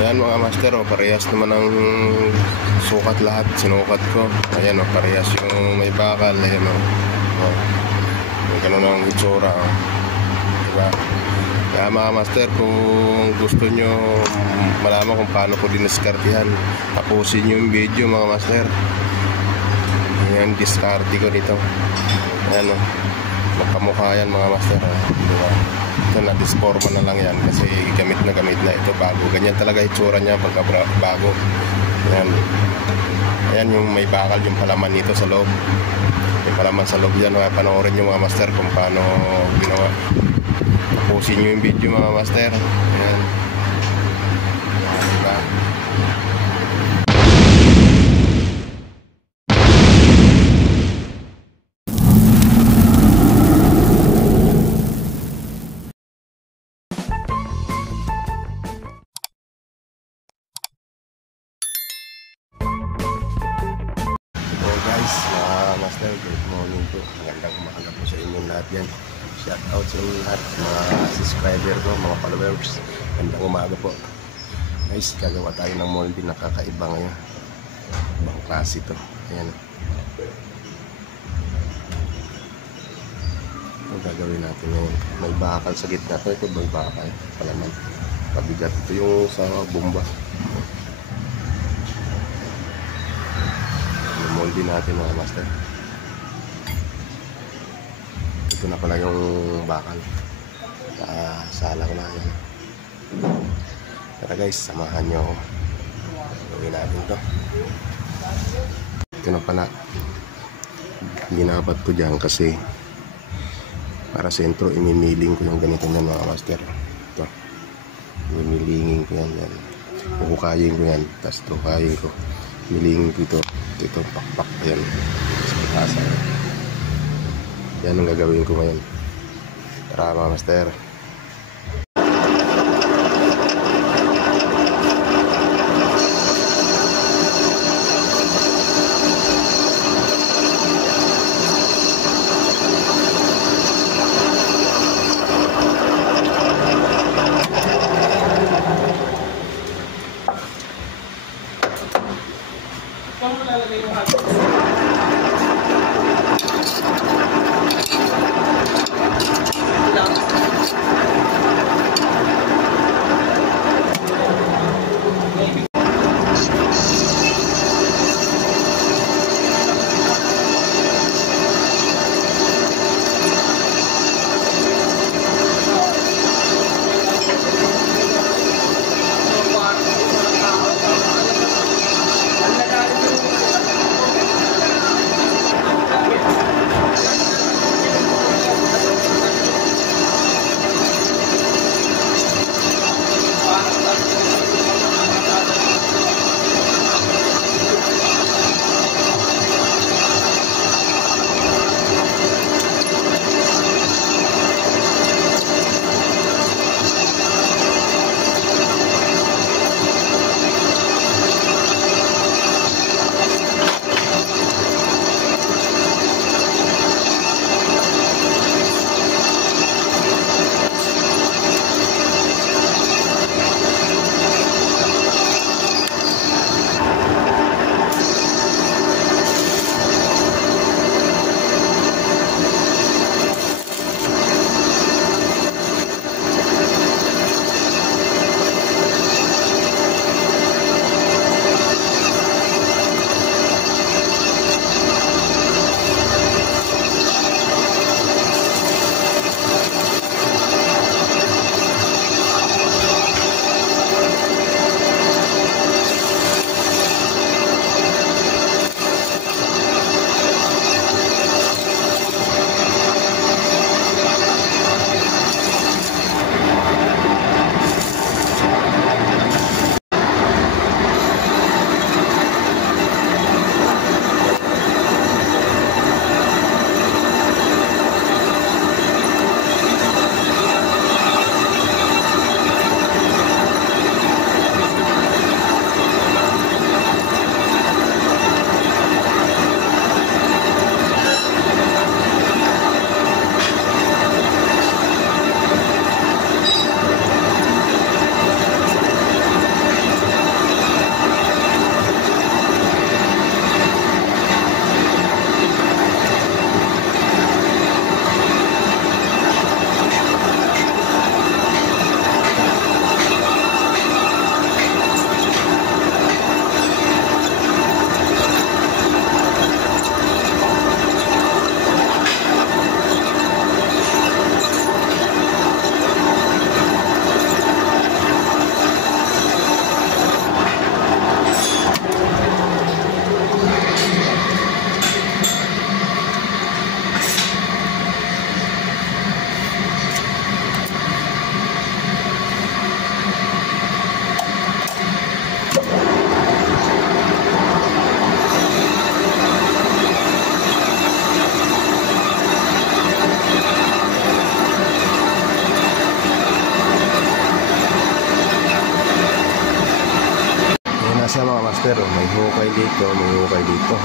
Ayan mga master, oh, parehas naman ang sukat lahat. Sinukat ko. Ayan, oh, parehas yung may bakal. Ayan, oh. Oh. May ganun ang itsura, oh. Diba? Kaya mga master, kung gusto nyo malaman kung paano ko diniskartihan, tapusin nyo yung video mga master. Ayan, diskarte ko dito. Ayan, oh. Magkamukha yan mga master, oh. Diba? Ito na disforma na lang yan kasi gamit na ito bago. Ganyan talaga itsura niya pagka bago. Ayan. Ayan yung may bakal yung palaman nito sa loob. Yung palaman sa loob yan. Panoorin nyo mga master kung paano ginawa. Tapusin nyo yung video mga master. Ayan. Diba? Guys, master, good morning po. Magandang umaga po sa inyong lahat yan. Shout out sa inyong lahat, mga subscriber ko, mga followers. Magandang umaga po. Guys, gagawa tayo ng moldy na kakaiba ngayon. Ibang klase ito. Ayan. Ito gagawin natin ngayon. May bakal sa gitna. Ito may bakal. Palaman. Pabigat. Ito yung sa bomba. Moldy natin mga master. Ito na pala yung bakal. Sala ko na yan. Tara guys, samahan nyo ako. Gawin natin to. Ito na pala. Ginapat ko dyan kasi para sentro imimiling ko yung ganito na mga master. Ito. Imimilingin ko yan. Hukayin ko yan. Tapos hukayin ko. Milingin ko ito. Ito pakpak yan sa pagkasa. Yan ang gagawin ko ngayon. Tara mga master. siya mga master. May hukay dito, may hukay dito.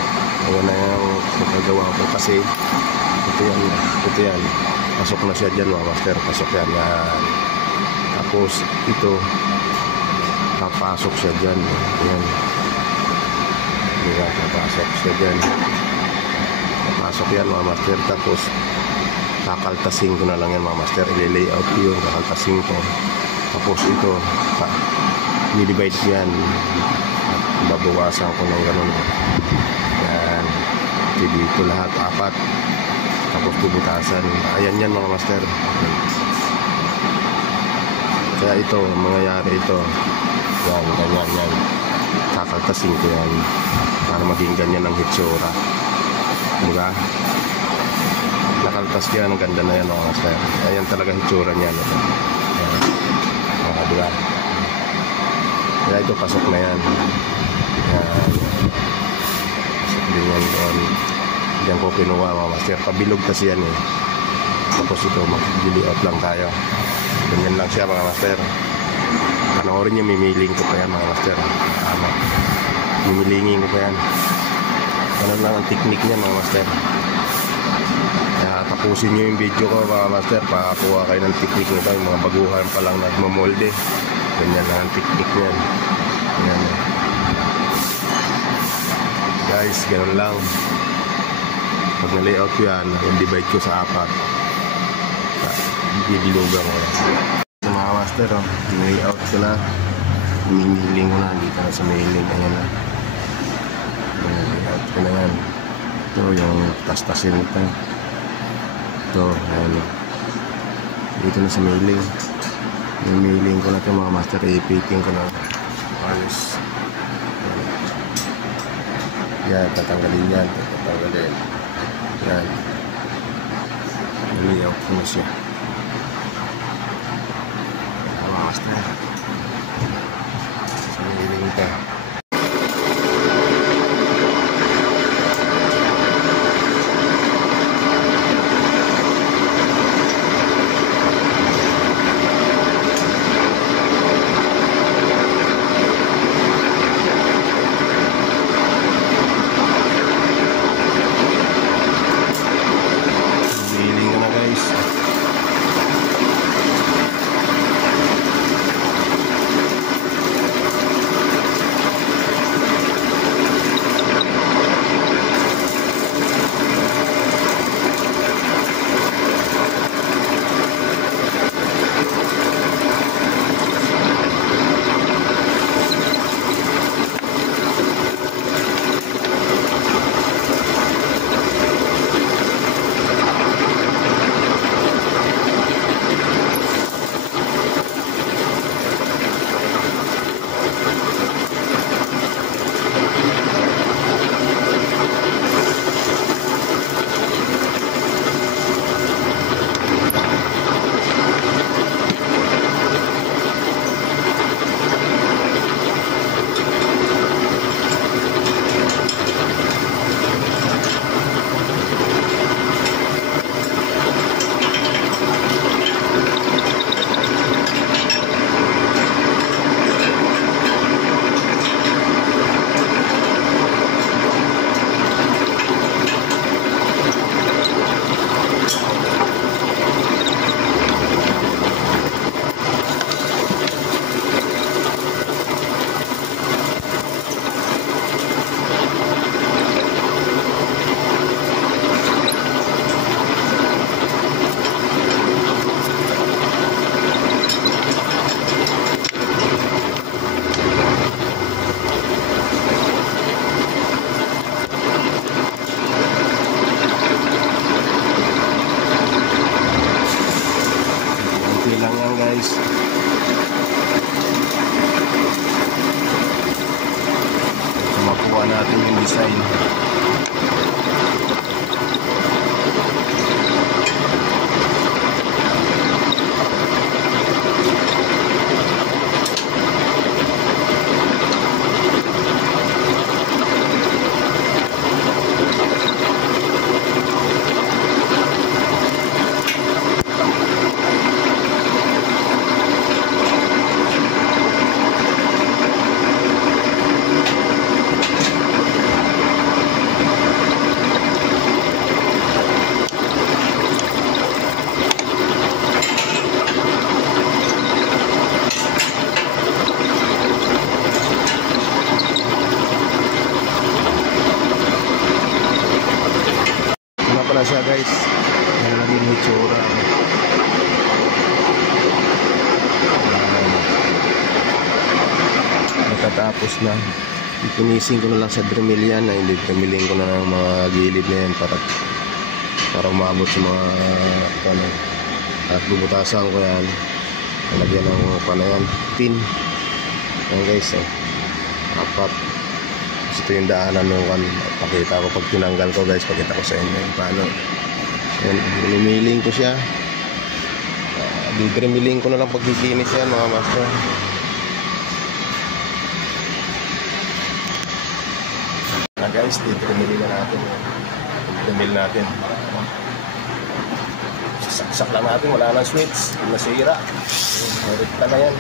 Ayan na yung pagkagawa ko kasi ito yan. Pasok na siya dyan mga master. Pasok yan. Yan. Tapos ito, papasok siya dyan. Ayan. Diba? Papasok siya dyan. Papasok yan mga master. Tapos kakaltasin ko na lang yan mga master. I-layout ko yun. Kakaltasin ko. Tapos ito, i-divide ko yan. Babawasan ko ng ganun. Yan. Dito lahat, 4. Tapos bubutasan. Ayan yan mga master. Kaya ito, mangyayari ito. Yan, ganyan yan. Kakaltasin ko yan. Para maging ganyan ang hitsura. Diba? Nakaltas yan, ang ganda na yan mga master. Ayan talaga hitsura niyan. Yan. Diba? Kaya ito, pasok na yan. Yan. Pasok din yan doon. Diyan ko kinuha mga master. Pabilog kasi yan eh. Tapos ito, mag-layout lang tayo. Ganyan lang siya mga master. Panoorin nyo, mimiling ko pa yan mga master. Mimilingin ko pa yan. Ganun lang ang technique niya mga master. Kaya tapusin nyo yung video ko mga master. Pakakuha kayo ng technique nito. Yung mga baguhan pa lang nagmamolde. Ganyan lang ang technique niyan. Ganyan. Guys, ganun lang. Pag na-layout ko yan, i-divide ko sa 4. Didilugan ko yan. Sa mga master, layout ko na. Miniling ko na. Dito na sa mailing. Ayan na. Layout ko na yan. Ito yung tas-tasin ito. Ito, ayan na. Dito na sa mailing. Yung mailing ko na ito mga master. I-picking ko na. Alis. Yan, tatanggalin yan. Tatanggalin. Yan. Layout ko na siya. Mga master. Sa mailing ito. natapos na. Ipinisin ko na lang sa Dremel yan. Hindi Dremelin ko na ng mga gilid na yan para umabot sa mga ano. At bubutasan ko yan. Nalagyan ng yan, pin. Yan guys, apat. Ito yung daanan nung pakita ko pag tinanggal ko guys. Pakita ko sa inyo paano. Yan, lumiling ko siya. Dremeling ko na lang pagkikinis yan mga master. Guys, dremeling na natin. Dremel natin. Saksak lang natin, wala nang switch, nasira. Rekta na yan.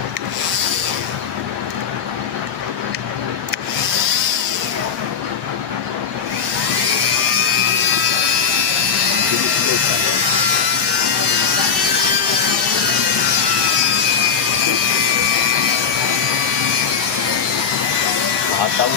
Ataw.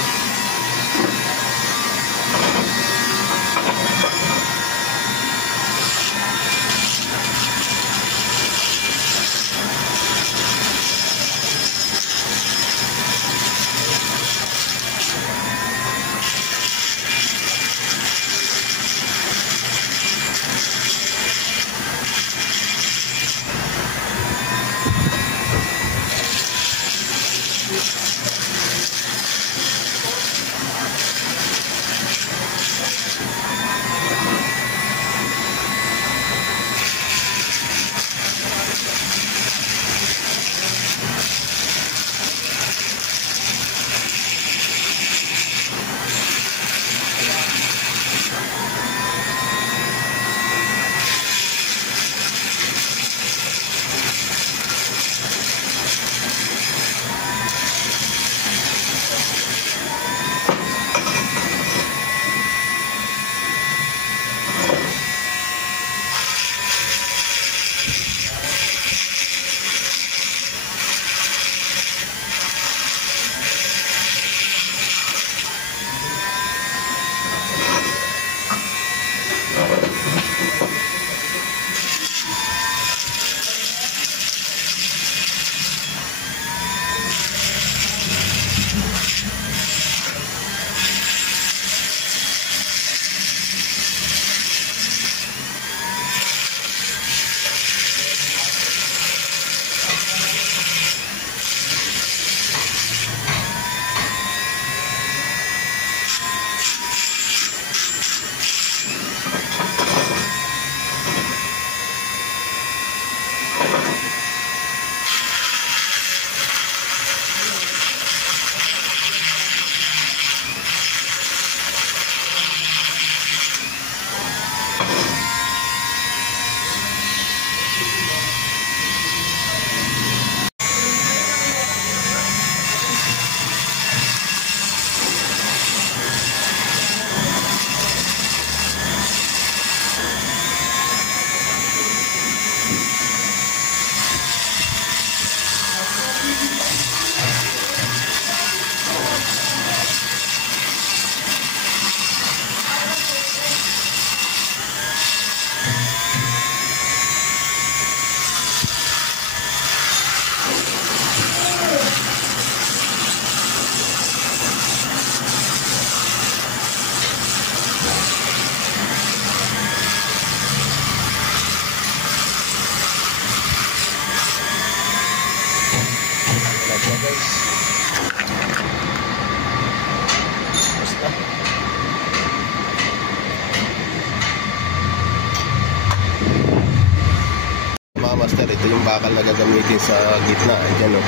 Master, ito yung bakal na gagamitin sa gitna dyan, no?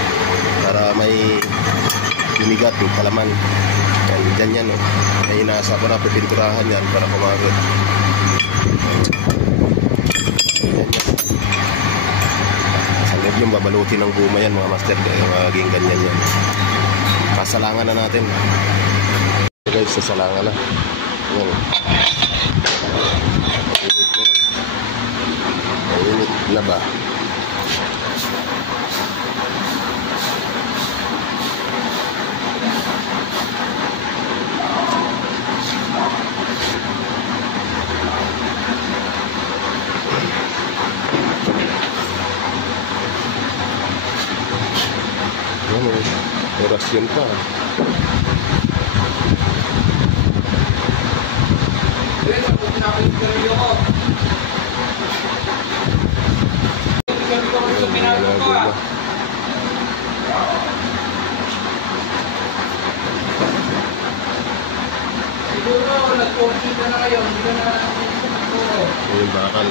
Para may lumigat yung palaman dyan yan, no? May inasa ko na pipinturahan yan para kumagod sa loob yung babalutin ng guma yan mga master, kaya magiging ganyan yan. Kasalangan na natin guys, sasalangan na yan. Init na ba? Yan, Orasyon pa. Siguro, nag-compute na ngayon. Hindi na siguro. Yung bakal.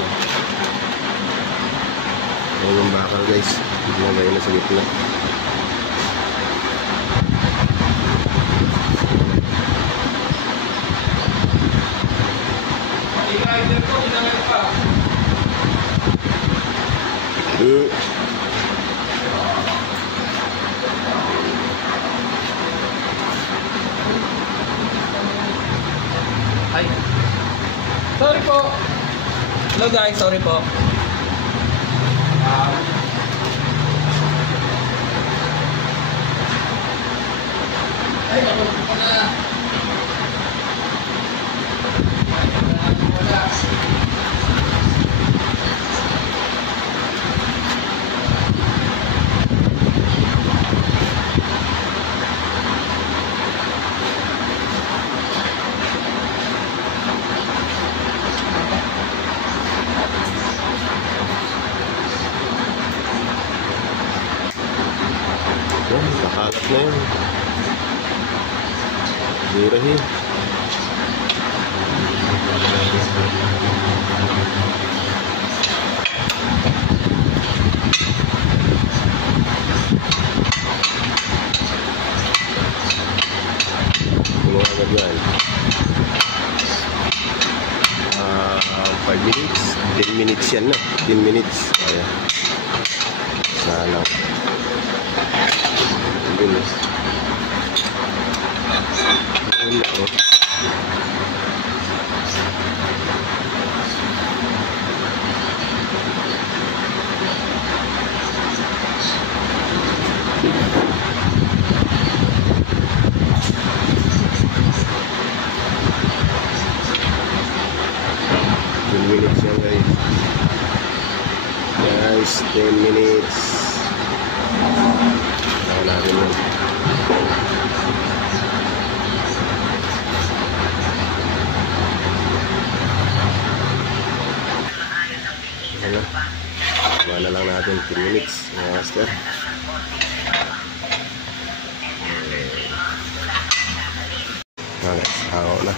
Yung bakal guys. Ilagay na sa gitna. I-rider ko, ginamit pa. Ay. Sorry po. Hello guys, sorry po. Ay, ako po na. Yan, nakalat na yun. Birahin. Kung agad yan. 5 minutes. 10 minutes yan na. 10 minutes. Ayan. Sana. Yun. Yun ako. Minutes yan guys. 10 minutes. Saka natin yun. Ano? Gawa na lang natin 10 minutes mga master. Guys, ako na.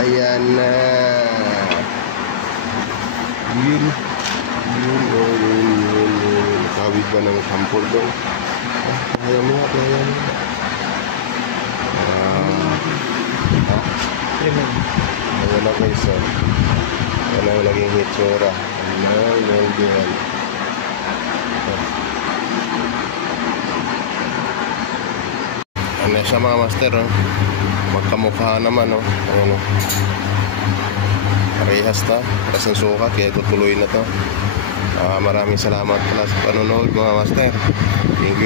Ayan na. Yun. Kawid ba ng sampol doon? Kaya mo. Ayan na guys. Ayan na yung naging hitsura. Ayan. Ano siya mga master, oh. Magkamukha naman, oh. Ayan, oh. Parehas na. Paras ng sukat, kaya tutuloy na to. Maraming salamat pala sa panonood mga master.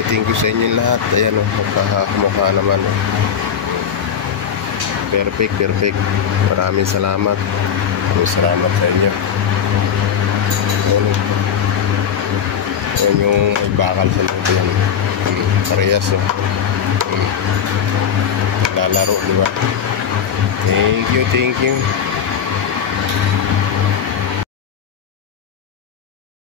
Thank you sa inyo lahat. Ayan, oh. Magkamukha naman, oh. Perfect. Maraming salamat. Salamat sa inyo. Ayan yung may bakal sa loob yan. Parehas, oh. Lalaro, di ba? Thank you.